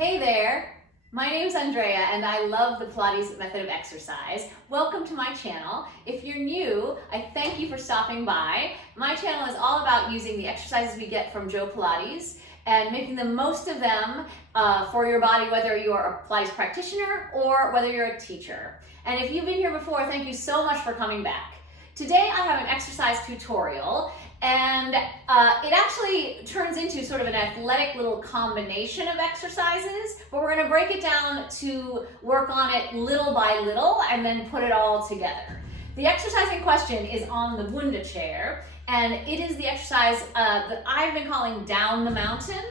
Hey there, my name is Andrea and I love the Pilates Method of Exercise. Welcome to my channel. If you're new, I thank you for stopping by. My channel is all about using the exercises we get from Joe Pilates and making the most of them for your body, whether you're a Pilates practitioner or whether you're a teacher. And if you've been here before, thank you so much for coming back. Today I have an exercise tutorial, and it actually turns into sort of an athletic little combination of exercises, but we're going to break it down to work on it little by little and then put it all together. The exercise in question is on the Wunda Chair, and it is the exercise that I've been calling down the mountain.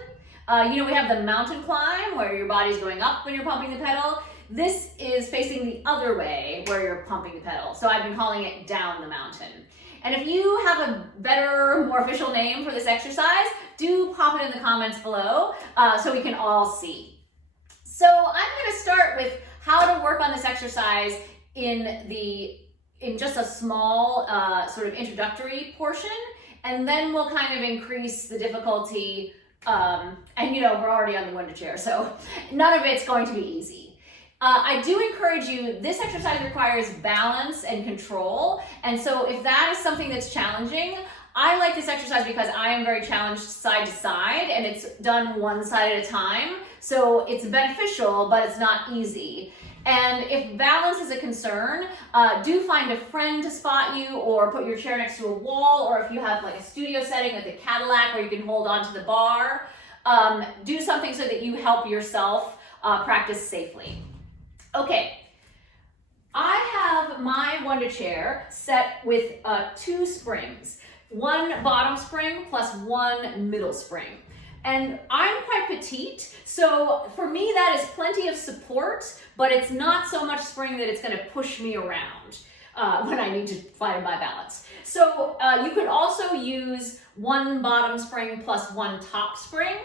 We have the mountain climb where your body's going up when you're pumping the pedal. This is facing the other way where you're pumping the pedal. So I've been calling it down the mountain. And if you have a better, more official name for this exercise, do pop it in the comments below so we can all see. So I'm going to start with how to work on this exercise in just a small sort of introductory portion, and then we'll kind of increase the difficulty. And we're already on the Wunda Chair, so none of it's going to be easy. I do encourage you, this exercise requires balance and control, and so if that is something that's challenging, I like this exercise because I am very challenged side to side, and it's done one side at a time, so it's beneficial, but it's not easy. And if balance is a concern, do find a friend to spot you, or put your chair next to a wall, or if you have like a studio setting like a Cadillac where you can hold onto the bar, do something so that you help yourself practice safely. Okay, I have my Wunda Chair set with 2 springs, one bottom spring plus one middle spring. And I'm quite petite, so for me that is plenty of support, but it's not so much spring that it's going to push me around when I need to find my balance. So you could also use one bottom spring plus one top spring.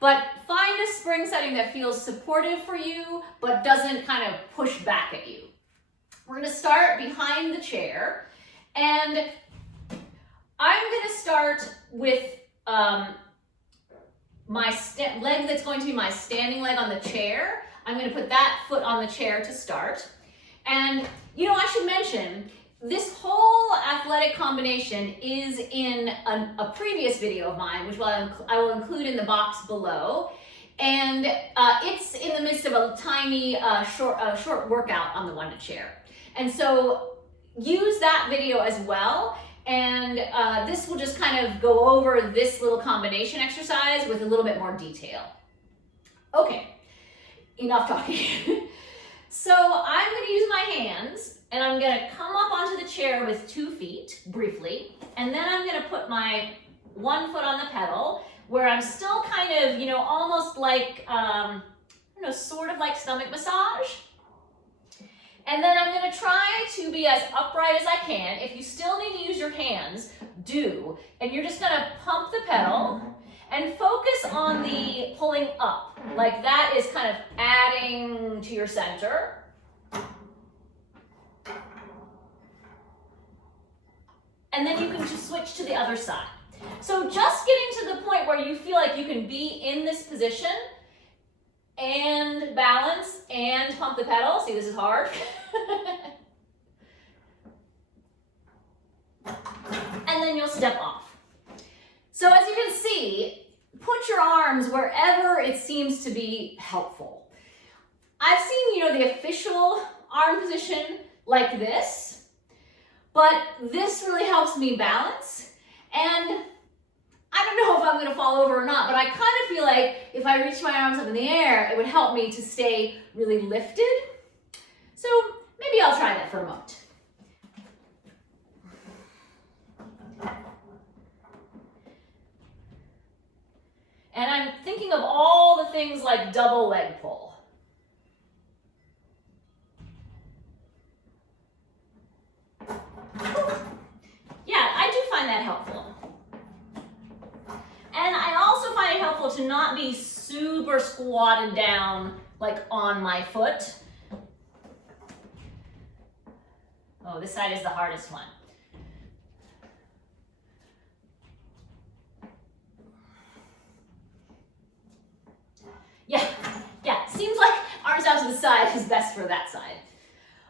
But find a spring setting that feels supportive for you, but doesn't kind of push back at you. We're going to start behind the chair, and I'm going to start with my leg that's going to be my standing leg on the chair. I'm going to put that foot on the chair to start. And, I should mention, this whole athletic combination is in a previous video of mine, which I will include in the box below. And it's in the midst of a tiny short workout on the Wunda Chair. And so use that video as well. And this will just kind of go over this little combination exercise with a little bit more detail. Okay, enough talking. So I'm going to use my hands, and I'm going to come up onto the chair with 2 feet, briefly, and then I'm going to put my one foot on the pedal, where I'm still kind of, almost like, sort of like stomach massage. And then I'm going to try to be as upright as I can. If you still need to use your hands, do. And you're just going to pump the pedal and focus on the pulling up. Like that is kind of adding to your center. And then you can just switch to the other side. So just getting to the point where you feel like you can be in this position and balance and pump the pedal. See, this is hard. And then you'll step off. So as you can see, put your arms wherever it seems to be helpful. I've seen, the official arm position like this, but this really helps me balance. And I don't know if I'm going to fall over or not, but I kind of feel like if I reach my arms up in the air, it would help me to stay really lifted. So maybe I'll try that for a moment. And I'm thinking of all the things like double leg pull. Yeah, I do find that helpful. And I also find it helpful to not be super squatted down like on my foot. Oh, this side is the hardest one. Yeah, is best for that side.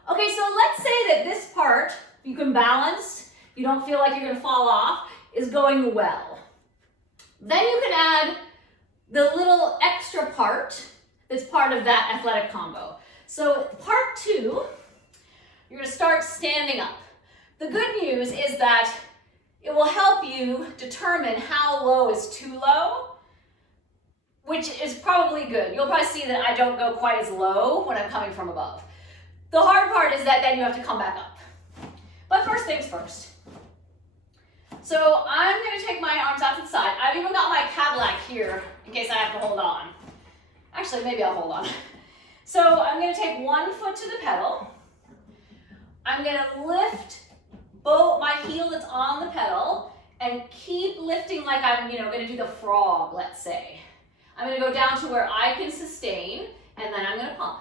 Okay, so let's say that this part, you can balance, you don't feel like you're gonna fall off, is going well. Then you can add the little extra part that's part of that athletic combo. So part 2, you're gonna start standing up. The good news is that it will help you determine how low is too low, which is probably good. You'll probably see that I don't go quite as low when I'm coming from above. The hard part is that then you have to come back up. But first things first. So I'm gonna take my arms out to the side. I've even got my Cadillac here in case I have to hold on. Actually, maybe I'll hold on. So I'm gonna take one foot to the pedal. I'm gonna lift my heel that's on the pedal and keep lifting like I'm, gonna do the frog, let's say. I'm gonna go down to where I can sustain, and then I'm gonna pump.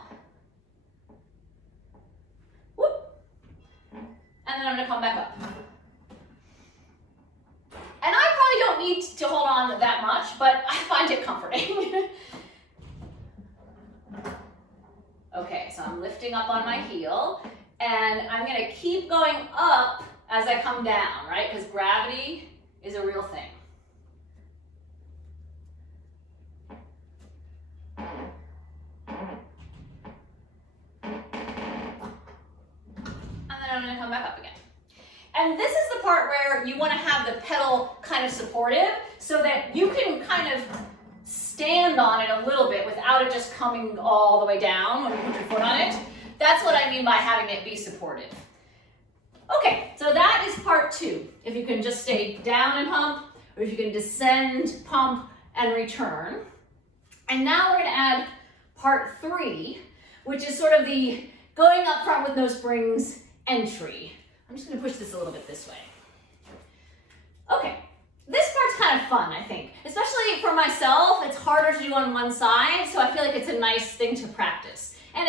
Whoop. And then I'm gonna come back up. And I probably don't need to hold on that much, but I find it comforting. Okay, so I'm lifting up on my heel, and I'm gonna keep going up as I come down, right? Because gravity is a real thing. I'm gonna come back up again. And this is the part where you want to have the pedal kind of supportive so that you can kind of stand on it a little bit without it just coming all the way down when you put your foot on it. That's what I mean by having it be supportive. Okay, so that is part 2. If you can just stay down and pump, or if you can descend, pump, and return. And now we're going to add part 3, which is sort of the going up front with no springs entry. I'm just going to push this a little bit this way. Okay, this part's kind of fun, I think. Especially for myself, it's harder to do on one side, so I feel like it's a nice thing to practice. And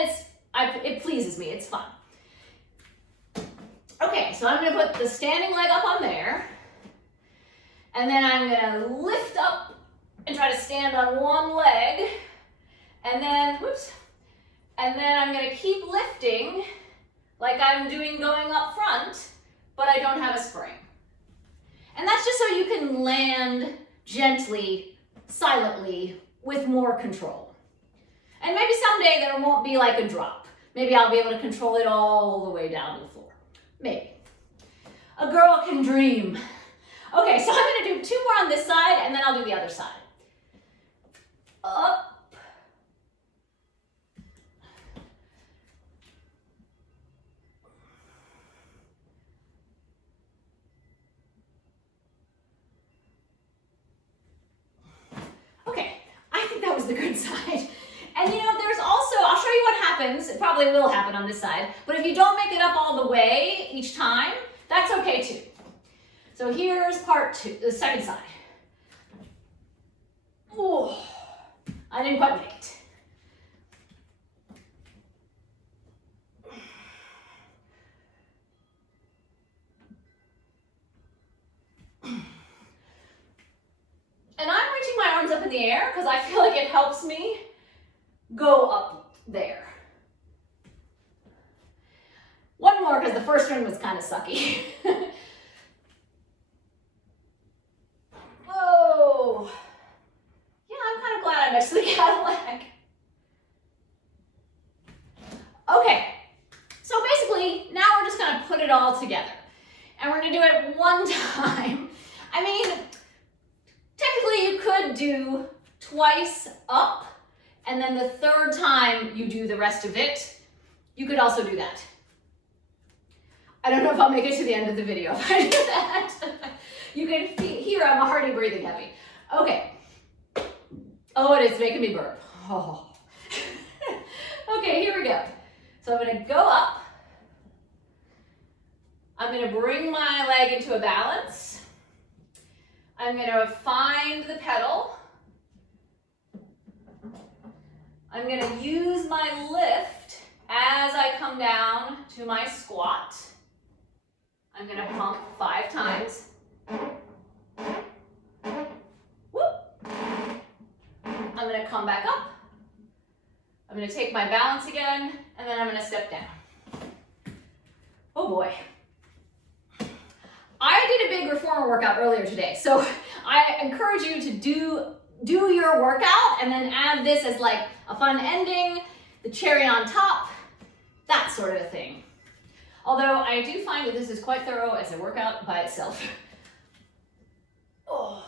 it pleases me, it's fun. Okay, so I'm going to put the standing leg up on there, and then I'm going to lift up and try to stand on one leg, and then, and then I'm going to keep lifting like I'm doing going up front, but I don't have a spring. And that's just so you can land gently, silently, with more control. And maybe someday there won't be like a drop. Maybe I'll be able to control it all the way down to the floor. Maybe. A girl can dream. Okay, so I'm gonna do 2 more on this side, and then I'll do the other side. Up. Okay, I think that was the good side. And there's also, I'll show you what happens. It probably will happen on this side, but if you don't make it up all the way each time, that's okay too. So here's part 2, the second side. Oh, I didn't quite make it. And I'm reaching my arms up in the air because I feel like it helps me go up there. One more because the first one was kind of sucky. Whoa. Yeah, I'm kind of glad I mixed the Cadillac. Okay, so basically now we're just going to put it all together. And we're going to do it one time. I mean, technically you could do twice up, and then the third time you do the rest of it. You could also do that. I don't know if I'll make it to the end of the video if I do that. You can hear I'm already breathing heavy. Okay. Oh, it is making me burp. Oh. Okay, here we go. So I'm gonna go up. I'm gonna bring my leg into a balance. I'm gonna find the pedal. I'm gonna use my lift as I come down to my squat. I'm gonna pump 5 times. Whoop. I'm gonna come back up. I'm gonna take my balance again, and then I'm gonna step down. Oh boy. I did a big reformer workout earlier today, so I encourage you to do your workout and then add this as like a fun ending, the cherry on top, that sort of a thing. Although I do find that this is quite thorough as a workout by itself. Oh.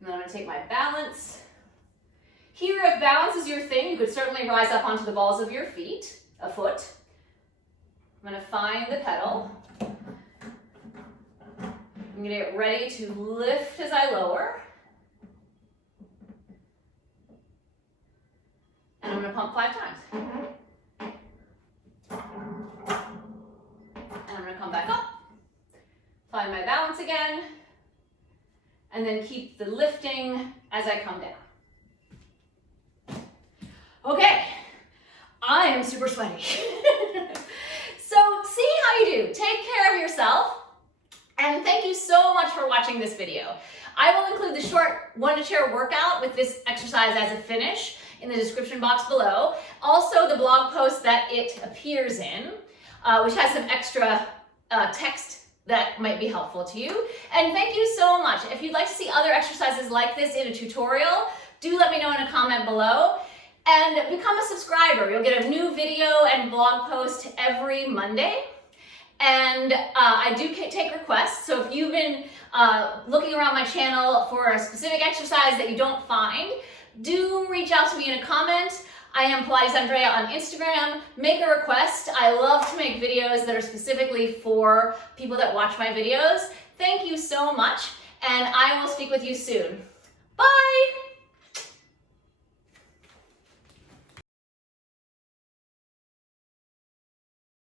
And then I'm gonna take my balance. Here, if balance is your thing, you could certainly rise up onto the balls of your feet, a foot. I'm gonna find the pedal. I'm gonna get ready to lift as I lower. And I'm gonna pump 5 times. And I'm gonna come back up, find my balance again, and then keep the lifting as I come down. Okay, I am super sweaty. So see how you do. Take care of yourself. And thank you so much for watching this video. I will include the short Wunda Chair workout with this exercise as a finish in the description box below. Also the blog post that it appears in, which has some extra text that might be helpful to you. And thank you so much. If you'd like to see other exercises like this in a tutorial, do let me know in a comment below. And become a subscriber. You'll get a new video and blog post every Monday. And I do take requests, so if you've been looking around my channel for a specific exercise that you don't find, do reach out to me in a comment. I am Pilates Andrea on Instagram. Make a request. I love to make videos that are specifically for people that watch my videos. Thank you so much, and I will speak with you soon. Bye!